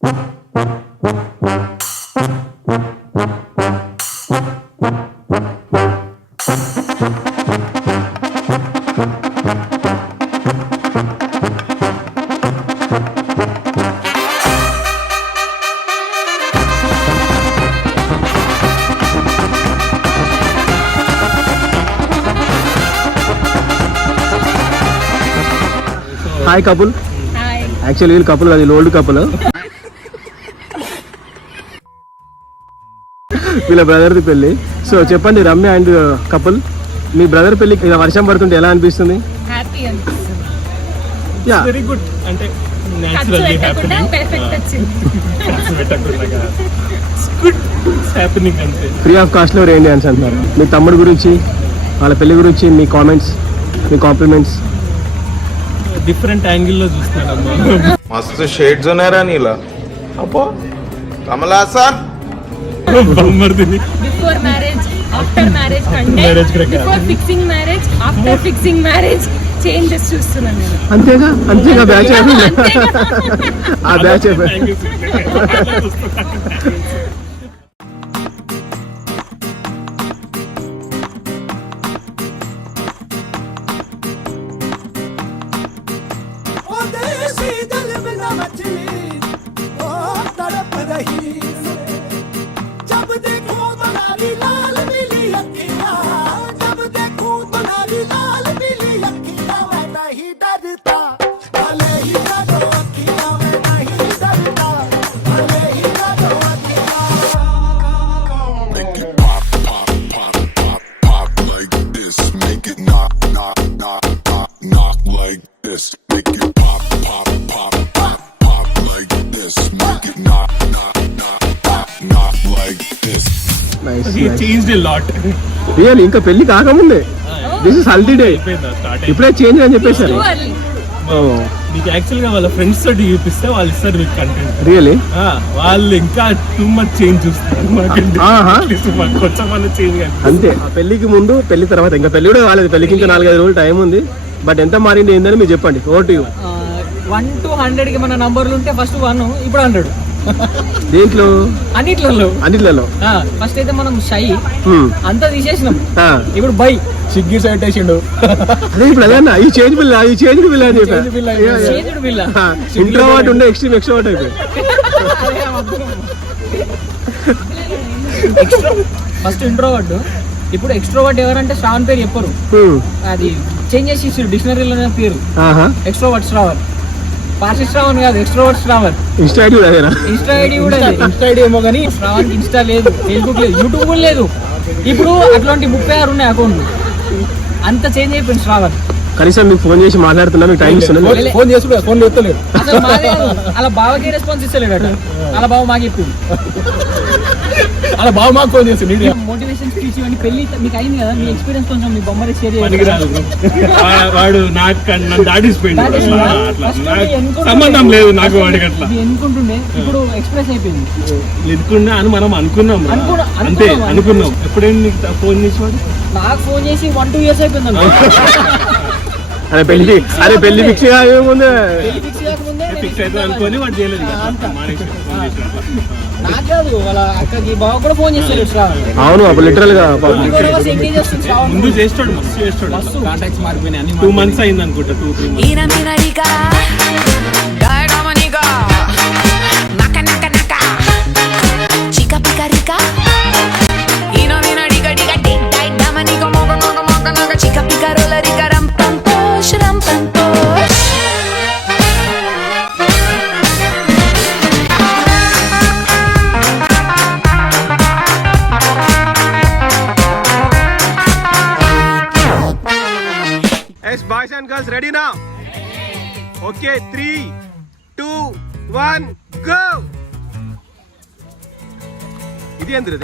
Hi couple. Actually వీళ్ళు couple కాదు, old couple. వీళ్ళ బ్రదర్ది పెళ్లి. సో చెప్పండి రమ్య అండ్ కపుల్, మీ బ్రదర్ పెళ్లికి ఇలా వర్షం పడుతుంటే ఎలా అనిపిస్తుంది? హ్యాపీ అనిపిస్తుంది. Yeah very good. అంటే నేచురల్లీ హ్యాపెనింగ్. హ్యాపెనింగ్ అంటే ఫ్రీ ఆఫ్ కాస్ట్ లో రెయిన్ డాన్స్ అంటున్నారు. మీ తమ్ముడు గురించి, వాళ్ళ పెళ్లి గురించి మీ కామెంట్స్, మీ కాంప్లిమెంట్స్. డిఫరెంట్ యాంగిల్లో చూస్తున్నాడమ్మా. मस्त शेड्स ఉన్నారా నీలా అప్పో కమలాసన్ బొమ్మర్దిని. బిఫోర్ మ్యారేజ్, ఆఫ్టర్ మ్యారేజ్ కంటే Marriage ప్రకారం. Before fixing marriage, after fixing marriage changes చూస్తున్నాను నేను. అంతేగా బ్యాచ్ అయిపోయింది. ఆ బ్యాచ్ అయిపోయింది. రియల్ ఇంకా పెళ్లి కాకముందే దిస్ ఇస్ హల్దీ డే, ఇప్పుడే చేంజ్ అని చెప్పేశారు. మీకు యాక్చువల్ గా వాళ్ళ ఫ్రెండ్స్ తోటి చూపిస్తే వాళ్ళు ఇస్తారు మీకు కంటెంట్. రియలీ వాళ్ళు ఇంకా టూ మచ్ చేంజ్ చూస్తారు. కొంచెం చేంజ్ అంతే. ఆ పెళ్లికి ముందు, పెళ్లి తర్వాత, ఇంకా పెళ్లి కూడా కాలేదు, పెళ్లికి ఇంకా 4-5 రోజులు టైం ఉంది. బట్ ఎంత మారింది ఏందని మీరు చెప్పండి. Over to you. 1 to 100 కి మన నంబర్లు ఉంటే ఫస్ట్ 1, ఇప్పుడు 100. దేంట్లో? అన్నిట్లలో ఫస్ట్ అయితే మనం షై అంతా తీసేసినాం, ఇప్పుడు బై సిగ్గి సైట్ వేసిండు. అదే ఇప్పుడు అదన్నా ఈ చేంజ్ బిల్ అని చెప్పారు. ఇంట్రోవర్ట్ ఉండే ఎక్స్ట్రీమ్ ఎక్స్ట్రోవర్ట్ అయిపోయింది. ఫస్ట్ ఇంట్రోవర్ట్, ఇప్పుడు ఎక్స్ట్రోవర్ట్ ఎవరంటే శ్రావణ్ పేరు చెప్పరు, అది చేంజ్ చేసి డిక్షనరీలోనే పేరు ఎక్స్ట్రోవర్ట్ శ్రావణ్. పార్టీ శ్రావణ్ కాదు, ఎక్స్ట్రోవర్ట్ శ్రావణ్. ఇన్స్టా ఐడి కూడా ఇన్స్టా ఐడి ఏమో కానీ శ్రావణ్ ఇన్స్టా లేదు, ఫేస్బుక్ లేదు, యూట్యూబ్ కూడా లేదు. ఇప్పుడు అట్లాంటి 36 ఉన్నాయి అకౌంట్లు. అంత చేంజ్ అయిపోయింది శ్రావణ్. కనీసం మీకు ఫోన్ చేసి మాట్లాడుతున్నా, మీకు టైం ఇస్తున్నా. ఫోన్ చేసి ఫోన్ ఎత్తలేదు. అసలు అలా బావకి రెస్పాన్స్ ఇస్తలేడు. అలా బావ మాకు చెప్పింది, అలా బావ మాకు ఫోన్ చేసి మోటివేషన్ స్పీచ్ ఇవన్నీ. పెళ్లి మీకు అయింది కదా, మీ ఎక్స్పీరియన్స్ కొంచెం మీ బొమ్మని షేర్ పనికిరాదు. వాడు నన్ను దాటిసిపోయింది. సంబంధం లేదు నాకు వాడికి. అట్లా ఎన్నుకుంటుండే, ఇప్పుడు ఎక్స్ప్రెస్ అయిపోయింది. ఎదుకున్నా అని మనం అనుకున్నాం, అంతే అనుకున్నాం. ఎప్పుడైనా నీకు ఫోన్ చేసి వాడు నాకు ఫోన్ చేసి 1-2 years అయిపోయింది. అరే పెళ్లి ఫిక్స్ కాకముందే ఫిక్స్ అయితే అనుకోని వాడు చేయలేదు. నాకు కాదు, వాళ్ళ అక్కకి బావ కూడా ఫోన్ చేస్తాడు. అవును, అప్పుడు లిటరల్ గా ముందు చేస్తాడు, మస్తు చేస్తాడు. కాంటాక్ట్స్ మారిపోయినాయి. 2 months అయింది అనుకుంటా, 2-3 months. Yes, boys and girls, ready now? Okay, 3, 2, 1, go! ఇది ఎందుకు